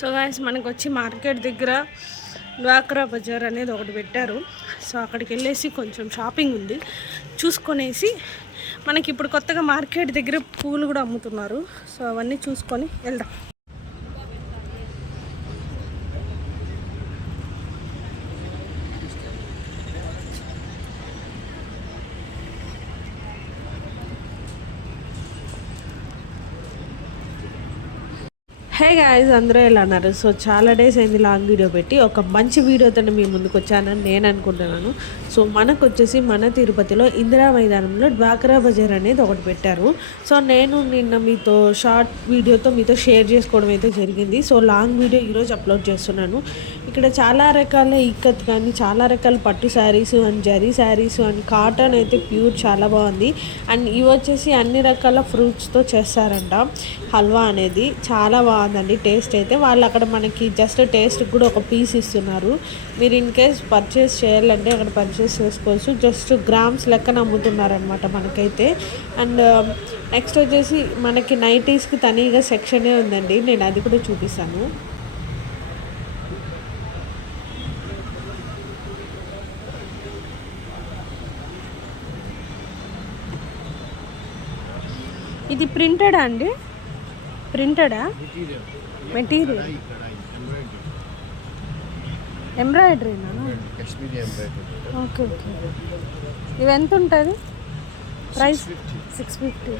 So guys మనకు వచ్చి market దగ్గర డ్వాక్రా బజార్ అనేది ఒకటి పెట్టారు. సో అక్కడికి వెళ్ళేసి కొంచెం షాపింగ్ ఉంది చూసుకొనేసి మనకి ఇప్పుడు కొత్తగా మార్కెట్ దగ్గర పూలు కూడా అమ్ముతున్నారు. సో అవన్నీ చూసుకొని వెళ్దాం. హే గాయ్స్, అందరూ ఎలా అన్నారు? సో చాలా డేస్ అయింది లాంగ్ వీడియో పెట్టి. ఒక మంచి వీడియోతో మీ ముందుకు వచ్చానని నేను అనుకుంటున్నాను. సో మనకు వచ్చేసి మన తిరుపతిలో ఇందిరా మైదానంలో డ్వాక్రా బజార్ అనేది ఒకటి పెట్టారు. సో నేను నిన్న మీతో షార్ట్ వీడియోతో మీతో షేర్ చేసుకోవడం అయితే జరిగింది. సో లాంగ్ వీడియో ఈరోజు అప్లోడ్ చేస్తున్నాను. ఇక్కడ చాలా రకాల ఇక్కత్ కానీ చాలా రకాల పట్టు saris and zari saris and cotton అయితే ప్యూర్ చాలా బాగుంది. అండ్ ఇవి వచ్చేసి అన్ని రకాల ఫ్రూట్స్తో చేస్తారంట. హల్వా అనేది చాలా బాగుందండి. టేస్ట్ అయితే వాళ్ళు అక్కడ మనకి జస్ట్ టేస్ట్ కూడా ఒక పీస్ ఇస్తున్నారు. మీరు ఇన్ కేస్ పర్చేస్ చేయాలంటే అక్కడ పర్చేస్ చేసుకోవచ్చు. జస్ట్ గ్రామ్స్ లెక్కన అమ్ముతున్నారనమాట మనకైతే. అండ్ నెక్స్ట్ వచ్చేసి మనకి నైటీస్కి తనీగా సెక్షనే ఉందండి. నేను అది కూడా చూపిస్తాను. ఇది ప్రింటెడా అండి? ప్రింటెడా? మెటీరియల్ ఎంబ్రాయిడరీనా? Okay okay. ఇవి ఎంత ఉంటుంది ప్రైస్? 650.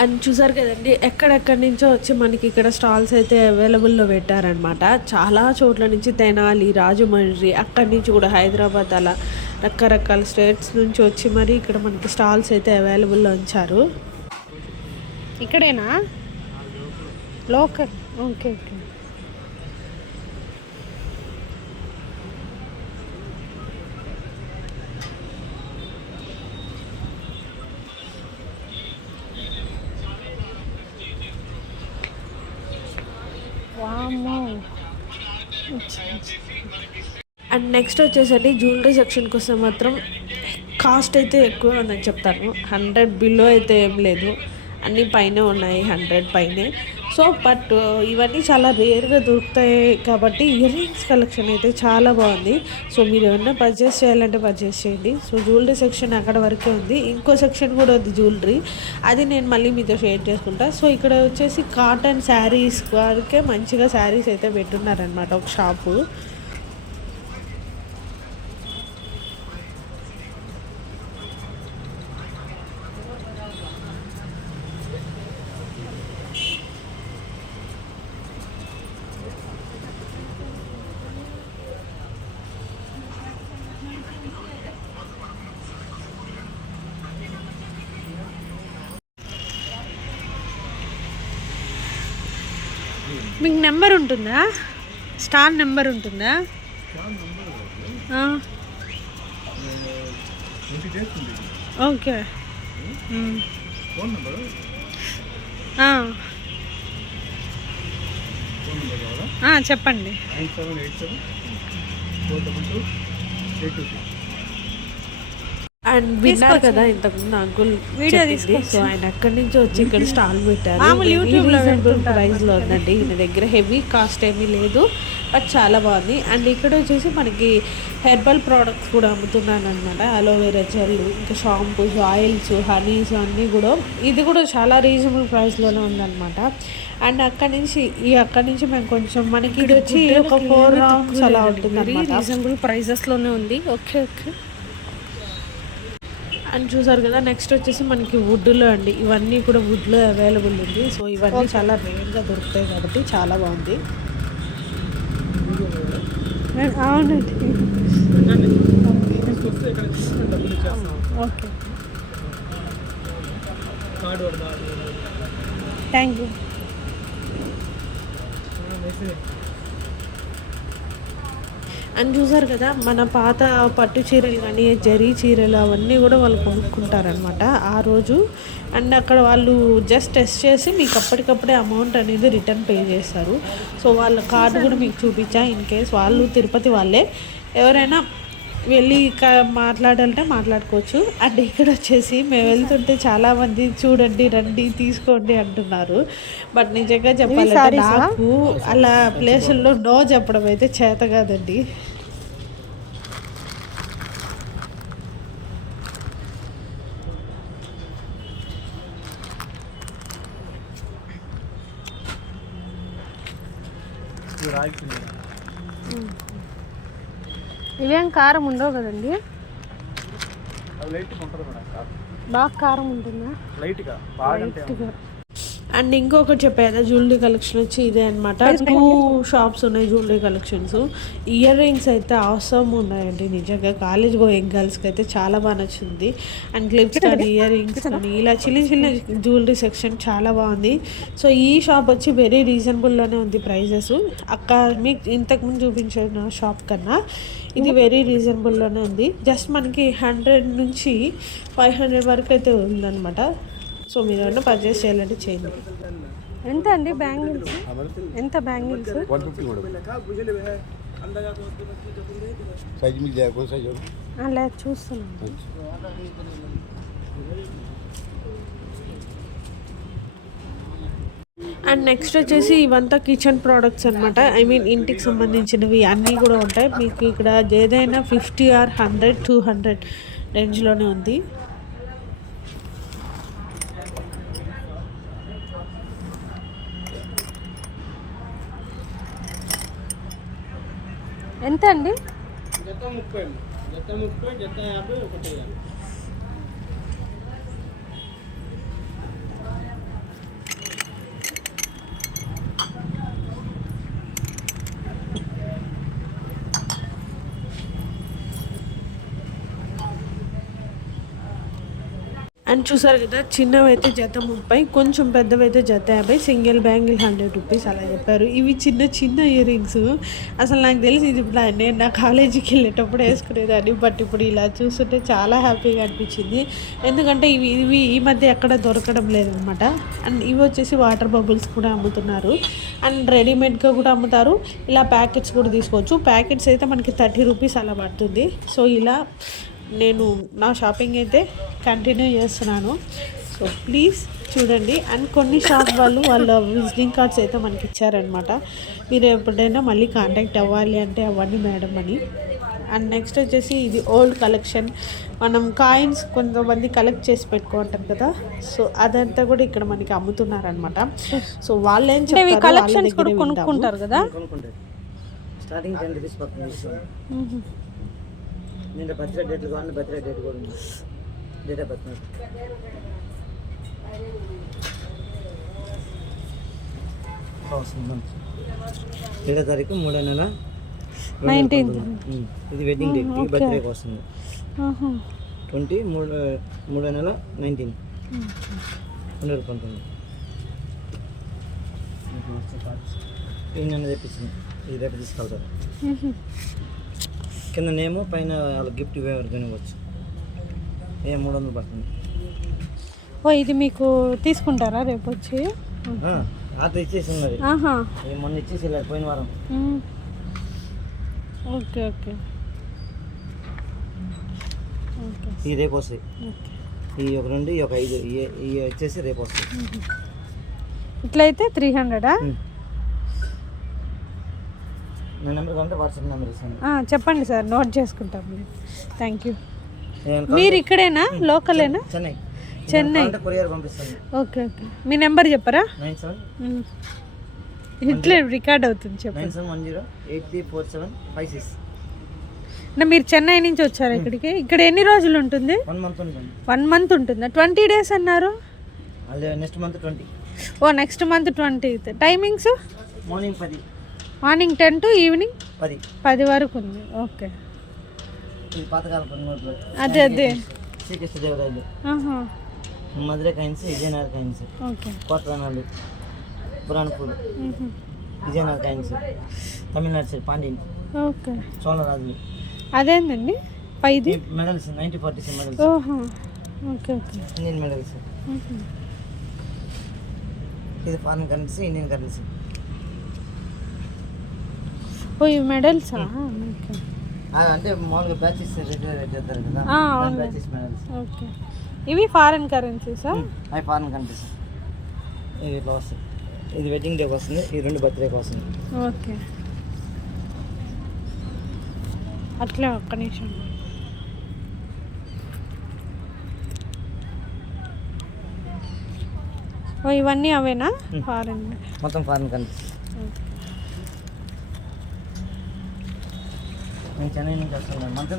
అండ్ చూసారు కదండి, ఎక్కడెక్కడి నుంచో వచ్చి మనకి ఇక్కడ స్టాల్స్ అయితే అవైలబుల్లో పెట్టారనమాట. చాలా చోట్ల నుంచి తెనాలి, రాజమండ్రి, అక్కడి నుంచి కూడా హైదరాబాద్, అలా రకరకాల స్టేట్స్ నుంచి వచ్చి మరి ఇక్కడ మనకి స్టాల్స్ అయితే అవైలబుల్లో ఉంచారు. ఇక్కడేనా? Local. Okay okay. And next వచ్చేసరికి జ్యువెలరీ సెక్షన్కి వస్తే మాత్రం కాస్ట్ అయితే ఎక్కువ ఉందని చెప్తాను. 100 బిలో అయితే ఏం లేదు, అన్నీ పైనే ఉన్నాయి, 100 పైనే. సో బట్ ఇవన్నీ చాలా రేర్గా దొరుకుతాయి కాబట్టి ఇయర్ రింగ్స్ కలెక్షన్ అయితే చాలా బాగుంది. సో మీరు ఏమన్నా పర్చేస్ చేయాలంటే పర్చేస్ చేయండి. సో జ్యువెలరీ సెక్షన్ అక్కడ వరకే ఉంది. ఇంకో సెక్షన్ కూడా ఉంది జ్యువెలరీ, అది నేను మళ్ళీ మీతో షేర్ చేసుకుంటా. సో ఇక్కడ వచ్చేసి కాటన్ శారీస్ వరకే మంచిగా శారీస్ అయితే పెట్టున్నారనమాట ఒక షాపు. మీకు నెంబర్ ఉంటుందా? స్టార్ నెంబర్ ఉంటుందా? ఓకే. చెప్పండి. అండ్ విన్నారు కదా ఇంతకుముందు అంకుల్ వీడియో తీసుకొని. సో ఆయన అక్కడి నుంచి వచ్చి ఇక్కడ స్టాల్ పెట్టారు. రీజనబుల్ ప్రైస్లో ఉందండి. ఈయన దగ్గర హెవీ కాస్ట్ ఏమీ లేదు, బట్ చాలా బాగుంది. అండ్ ఇక్కడ వచ్చేసి మనకి హెర్బల్ ప్రోడక్ట్స్ కూడా అమ్ముతున్నాను అనమాట. అలోవెరా జెల్, ఇంకా షాంపూస్, ఆయిల్స్, హనీస్ అన్నీ కూడా. ఇది కూడా చాలా రీజనబుల్ ప్రైస్లోనే ఉందన్నమాట. అండ్ అక్కడి నుంచి మేము కొంచెం మనకి ఇది వచ్చి ఒక 4 రౌండ్స్ అలా ఉంటుంది. రీజనబుల్ ప్రైజెస్లోనే ఉంది. Okay okay. అండ్ చూసారు కదా, నెక్స్ట్ వచ్చేసి మనకి వుడ్లో అండి. ఇవన్నీ కూడా వుడ్లో అవైలబుల్ ఉంది. సో ఇవన్నీ చాలా రేర్గా దొరుకుతాయి కాబట్టి చాలా బాగుంది. అవునండి. Okay, thank you. అండ్ చూసారు కదా, మన పాత పట్టు చీరలు కానీ జరీ చీరలు అవన్నీ కూడా వాళ్ళు కొనుక్కుంటారనమాట ఆ రోజు. అండ్ అక్కడ వాళ్ళు జస్ట్ టెస్ట్ చేసి మీకు అప్పటికప్పుడే అమౌంట్ అనేది రిటర్న్ పే చేస్తారు. సో వాళ్ళ కార్డు కూడా మీకు చూపించా. ఇన్ కేస్ వాళ్ళు తిరుపతి వాళ్ళే ఎవరైనా వెళ్ళి మాట్లాడాలంటే మాట్లాడుకోవచ్చు. అండ్ ఇక్కడ వచ్చేసి మేము వెళ్తుంటే చాలామంది చూడండి రండి తీసుకోండి అంటున్నారు. బట్ నిజంగా చెప్పాలంటే నాకు అలా ప్లేసుల్లో నో చెప్పడం అయితే చేత కాదండి. ఇవేం కారం ఉండవు కదండి, బాగా కారం ఉంటుందా? లైట్గా. అండ్ ఇంకొకటి చెప్పేదా జ్యువెలరీ కలెక్షన్ వచ్చి ఇదే అనమాట. 2 షాప్స్ ఉన్నాయి జ్యువెలరీ కలెక్షన్స్. ఇయర్ రింగ్స్ అయితే అవసరం ఉన్నాయండి. నిజంగా కాలేజ్ గోయింగ్ గర్ల్స్కి అయితే చాలా బాగా నచ్చింది. అండ్ క్లిప్స్ కానీ ఇయర్ రింగ్స్ కానీ ఇలా చిన్న చిన్న జ్యువెలరీ సెక్షన్ చాలా బాగుంది. సో ఈ షాప్ వచ్చి వెరీ రీజనబుల్లోనే ఉంది ప్రైజెస్. అక్క మీకు ఇంతకుముందు చూపించిన షాప్ కన్నా ఇది వెరీ రీజనబుల్లోనే ఉంది. జస్ట్ మనకి 100 నుంచి 500 వరకు అయితే ఉందన్నమాట. సో మీరు ఏమైనా పర్చేస్ చేయాలంటే చేయండి. ఎంత అండి బ్యాంగిల్స్? ఎంత బ్యాంగిల్స్? 150 లేదు చూస్తున్నాను. అండ్ నెక్స్ట్ వచ్చేసి ఇవంతా కిచెన్ ప్రోడక్ట్స్ అనమాట. ఐ మీన్ ఇంటికి సంబంధించినవి అన్నీ కూడా ఉంటాయి. మీకు ఇక్కడ ఏదైనా 50 or 100, 200 రేంజ్లోనే ఉంది. ఎంత అండి? జత 30, జత 50, ఒకటి. అండ్ చూసారు కదా, చిన్నవి అయితే జత 30, కొంచెం పెద్దవి అయితే జత 50, సింగిల్ బ్యాంగిల్ 100 రూపీస్ అలా చెప్పారు. ఇవి చిన్న చిన్న ఇయర్ రింగ్స్. అసలు నాకు తెలిసి ఇది నేను నా కాలేజీకి వెళ్ళేటప్పుడు వేసుకునేదాన్ని. బట్ ఇప్పుడు ఇలా చూస్తుంటే చాలా హ్యాపీగా అనిపించింది. ఎందుకంటే ఇవి ఈ మధ్య ఎక్కడ దొరకడం లేదనమాట. అండ్ ఇవి వచ్చేసి వాటర్ బబుల్స్ కూడా అమ్ముతున్నారు. అండ్ రెడీమేడ్గా కూడా అమ్ముతారు. ఇలా ప్యాకెట్స్ కూడా తీసుకోవచ్చు. ప్యాకెట్స్ అయితే మనకి 30 రూపీస్ అలా పడుతుంది. సో ఇలా నేను నా షాపింగ్ అయితే కంటిన్యూ చేస్తున్నాను. సో ప్లీజ్ చూడండి. అండ్ కొన్ని షాప్ వాళ్ళ విజిటింగ్ కార్డ్స్ అయితే మనకి ఇచ్చారనమాట. మీరు ఎప్పుడైనా మళ్ళీ కాంటాక్ట్ అవ్వాలి అంటే అవ్వండి మేడం అని. అండ్ నెక్స్ట్ వచ్చేసి ఇది ఓల్డ్ కలెక్షన్. మనం కాయిన్స్ కొంతమంది కలెక్ట్ చేసి పెట్టుకుంటారు కదా, సో అదంతా కూడా ఇక్కడ మనకి అమ్ముతున్నారనమాట. సో వాళ్ళు ఏం చెప్తారు, కలెక్షన్స్ కూడా కొనుక్కుంటారు కదా. స్టార్టింగ్ 10 రూపీస్ పడుతుంది. నేను బర్త్డే డేట్ కావాలి, బర్త్డే డేట్ కూడా ఉంది. డేట్ ఆఫ్ బర్త్ 7వ తారీఖు 3వ నెల 19th. ఇది వెడ్డింగ్ డేట్. ఈ బర్త్డేకి వస్తుంది. 3వ నెల 19 2019. ఇది నన్ను తెప్పించింది. ఇది రేపు తీసుకెళ్తారు. కింద నేమో పైన వాళ్ళ గిఫ్ట్ ఇవ్వచ్చు. 300 పడుతుంది. ఓ ఇది మీకు తీసుకుంటారా రేపు వచ్చి? ఆర్డర్ ఇచ్చేసి ఉన్నది. మొన్న ఇచ్చేసి పోయిన వారం. Okay okay. ఈ రేపు వస్తాయి. ఈ ఒక 2, ఈ ఒక 5, ఈ వచ్చేసి రేపు వస్తాయి. ఇట్లయితే 300. నా నెంబర్ కావాలంటే వాట్సాప్ నెంబర్ ఇస్తాను. చెప్పండి సార్, నోట్ చేసుకుంటాం. Thank you. మీరు ఇక్కడేనా, లోకలేనా? చెన్నై. కొరియర్ పంపిస్తాను. Okay okay. మీ నెంబర్ చెప్పరా? 97 ఇట్లే రికార్డ్ అవుతుంది. చెప్పండి. 9710834756. అంటే మీరు చెన్నై నుంచి వచ్చారు ఇక్కడికి? ఇక్కడ ఎన్ని రోజులు ఉంటుంది? 1 month ఉంటుంది. 1 month ఉంటుందా? 20 days అన్నారు. Next month 20. Oh next month 20th. Timings morning 10 to evening 10 వరకు ఉంది. ఓకే. అదే అదే శ్రీకృష్ణదేవరాయలు, మధుర కాయిన్స్, విజయనగర కాయిన్స్, కోటనాలు, పురాణపూర్, Vijayanagara coins, Tamil Nadu side Pandyan, okay, చోళరాజులు. అదేందండి పైది medals 1946 medals. Okay okay. Indian medals. ఇది foreign currency, Indian currency. Oh ఈ మెడల్సా? ఓకే. అంటే మామూలుగా బ్యాచెస్ రేట్ చేస్తారు కదా, అవును. Batches medals. ఓకే, ఇవి ఫారెన్ కరెన్సీసా? అవి ఫారెన్ కంట్రీస్. ఇవి ఇట్లా వస్తాయి. ఇది వెడ్డింగ్ డేకి వస్తుంది, ఈ 2 బర్త్డేకి వస్తుంది. ఓకే, అట్లే ఒక్క నిమిషం. ఓ ఇవన్నీ అవేనా ఫారెన్? మొత్తం ఫారెన్ కంట్రీస్. నేను చెన్నై నుంచి వస్తున్నాను. మొత్తం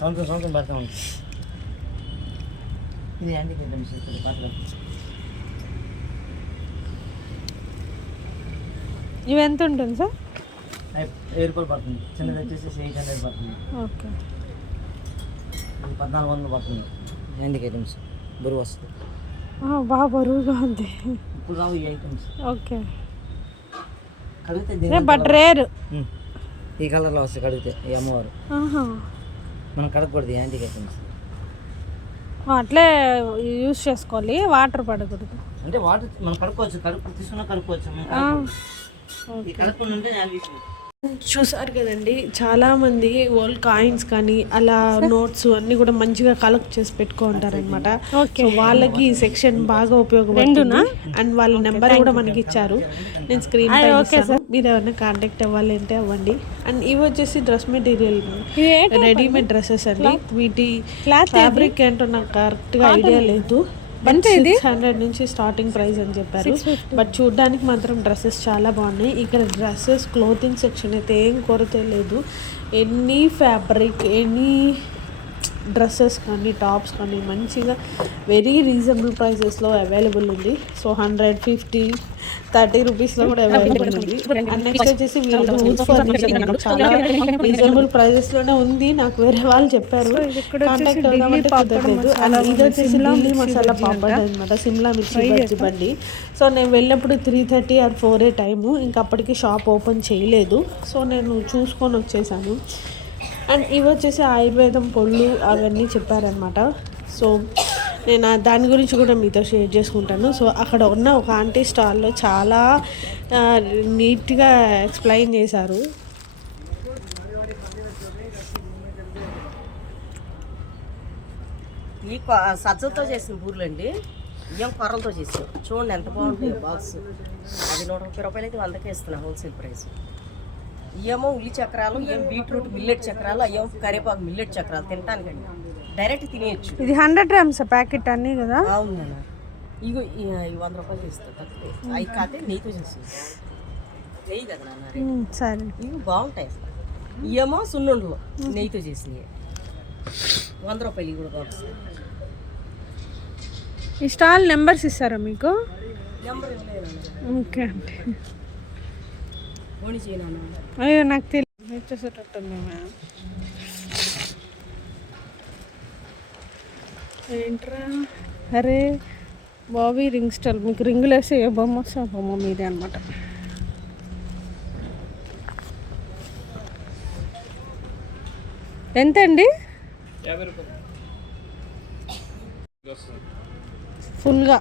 సంవత్సరం పెడతా ఉంటాను. ఇది యాంటిక్ ఐటమ్స్ ఇక్కడ పాటలు. ఇవి ఎంత ఉంటుంది సార్? 1000 రూపాయలు పడుతుంది. చిన్నది వచ్చేసి 800 పడుతుంది. ఓకే, ఇది 1400 పడుతుంది. యాంటిక్ ఐటమ్స్ బరువు వస్తుంది. బాగా బరువుగా ఉంది. ఇప్పుడు రావు ఈ ఐటమ్స్. ఓకే, కడిగితే బట్ రేర్. ఈ కలర్లో వస్తాయి కడిగితే. ఈ అమ్మవారు మనం కడగకూడదు యాంటిక్ ఐటమ్స్. అట్లే యూజ్ చేసుకోవాలి, వాటర్ పడకూడదు. అంటే వాటర్ మనం కడుక్కోవచ్చు, తీసుకున్నా కడుక్కోవచ్చు. ఈ కడుక్కుండా ఉంటే నేను తీసుకుంటాను. చూసారు కదండి, చాలామంది ఓల్డ్ కాయిన్స్ కానీ అలా నోట్స్ అన్నీ కూడా మంచిగా కలెక్ట్ చేసి పెట్టుకుంటారనమాట. సో వాళ్ళకి ఈ సెక్షన్ బాగా ఉపయోగపడుతుంది. అండ్ వాళ్ళ నెంబర్ కూడా మనకి ఇచ్చారు, నేను స్క్రీన్ పై ఇస్తాను. మీరు ఏమైనా కాంటాక్ట్ అవ్వాలి అంటే అవ్వండి. అండ్ ఇవి వచ్చేసి డ్రెస్ మెటీరియల్, రెడీమేడ్ డ్రెస్సెస్ అండి. వీటి ఫ్యాబ్రిక్ ఏంటో నాకు కరెక్ట్గా ఐడియా లేదు. 600 నుంచి స్టార్టింగ్ ప్రైస్ అని చెప్పారు. బట్ చూడడానికి మాత్రం డ్రెస్సెస్ చాలా బాగున్నాయి. ఇక్కడ డ్రెస్సెస్ క్లోతింగ్ సెక్షన్ అయితే ఏం కొరత లేదు. ఎనీ ఫ్యాబ్రిక్, ఎనీ డ్రెస్సెస్ కానీ టాప్స్ కానీ మంచిగా వెరీ రీజనబుల్ ప్రైసెస్లో అవైలబుల్ ఉంది. సో 150, 30 రూపీస్లో కూడా అవైలబుల్ ఉంది. అండ్ నెక్స్ట్ వచ్చేసి వీళ్ళు హూడ్స్ ఫర్నిచర్ చాలా రీజనబుల్ ప్రైజెస్లోనే ఉంది. నాకు వేరే వాళ్ళు చెప్పారు, కాంటాక్ట్ అవుదామంటే కుదరలేదు. అండ్ ఇది వచ్చేసి ఢిల్లీ మసాలా పాపడ్ అనమాట, సిమ్లా మిర్చి బజ్జీ బండి. సో నేను వెళ్ళినప్పుడు 3:30 or 4 టైము, ఇంకా అప్పటికి షాప్ ఓపెన్ చేయలేదు. సో నేను చూసుకొని వచ్చేసాను. అండ్ ఇవి వచ్చేసి ఆయుర్వేదం పొళ్ళు అవన్నీ చెప్పారనమాట. సో నేను దాని గురించి కూడా మీతో షేర్ చేసుకుంటాను. సో అక్కడ ఉన్న ఒక ఆంటీ స్టాల్లో చాలా నీట్గా ఎక్స్ప్లెయిన్ చేశారు. ఈ సజ్జతో చేసిన బూర్లు అండి, ఇయ్యం కొర్రలతో చేసాం. చూడండి ఎంత బాగుంటాయి బాక్స్. అది 130 రూపాయలు అయితే 100కే ఇస్తున్నా హోల్సేల్ ప్రైస్. ఇయ్యేమో ఉల్లి చక్రాలు, ఏం బీట్రూట్ మిల్లెట్ చక్రాలు, అయ్యేమో కరివేపాకు మిల్లెట్ చక్రాలు తినటానికండి, డైరెక్ట్ తినేయచ్చు. ఇది 100 grams ప్యాకెట్ అన్నీ కదా? అవునన్నా, ఇగో 100 రూపాయలు ఇస్తాను తక్కువ. అవి కాకపోతే నెయ్యితో చేసి నెయ్యి కదా నాన్న. సరే, ఇవి బాగుంటాయి అసలు. ఇయ్యేమో సున్నుండలు నెయ్యితో చేసినవి 100 రూపాయలు. ఇవి కూడా బాగుంటాయి. ఈ స్టాల్ నెంబర్స్ ఇస్తారా మీకు? నెంబర్ ఇవ్వలేదు. ఓకే అండి. ఓని చేయనా? అయ్యో నాకు తెలియదు, వచ్చేసేటట్టుంది మ్యామ్. ఏంట్రా? అరే బాబీ రింగ్ స్టాల్. మీకు రింగులు వేస్తే ఏ బొమ్మ వస్తే ఆ బొమ్మ మీదే అనమాట. ఎంత అండి? 50 రూపాయలు ఫుల్గా.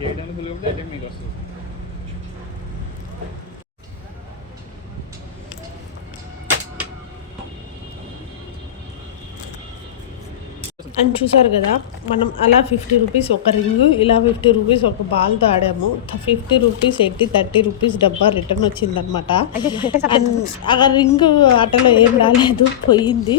ఏ విధంగా ఫుల్గా ఉంటే అదే మీకు వస్తుంది. అండ్ చూసారు కదా, మనం అలా 50 రూపీస్ ఒక రింగు, ఇలా 50 రూపీస్ ఒక బాల్తో ఆడాము. 50 రూపీస్ 30 రూపీస్ డబ్బా రిటర్న్ వచ్చిందనమాట. అండ్ ఆ రింగు ఆటలో ఏం రాలేదు, పోయింది.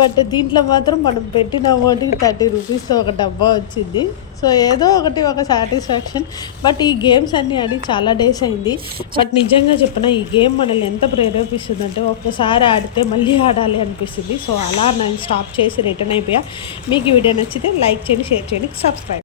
బట్ దీంట్లో మాత్రం మనం పెట్టిన అమౌంట్కి 30 రూపీస్తో ఒక డబ్బా వచ్చింది. సో ఏదో ఒకటి ఒక సాటిస్ఫాక్షన్. బట్ ఈ గేమ్స్ అన్నీ ఆడి చాలా డేస్ అయింది. బట్ నిజంగా చెప్పిన ఈ గేమ్ మనల్ని ఎంత ప్రేరేపిస్తుంది అంటే ఒక్కసారి ఆడితే మళ్ళీ ఆడాలి అనిపిస్తుంది. సో అలా నేను స్టాప్ చేసి రిటర్న్ అయిపోయా. మీకు ఈ వీడియో నచ్చితే లైక్ చేయండి, షేర్ చేయండి, సబ్స్క్రైబ్.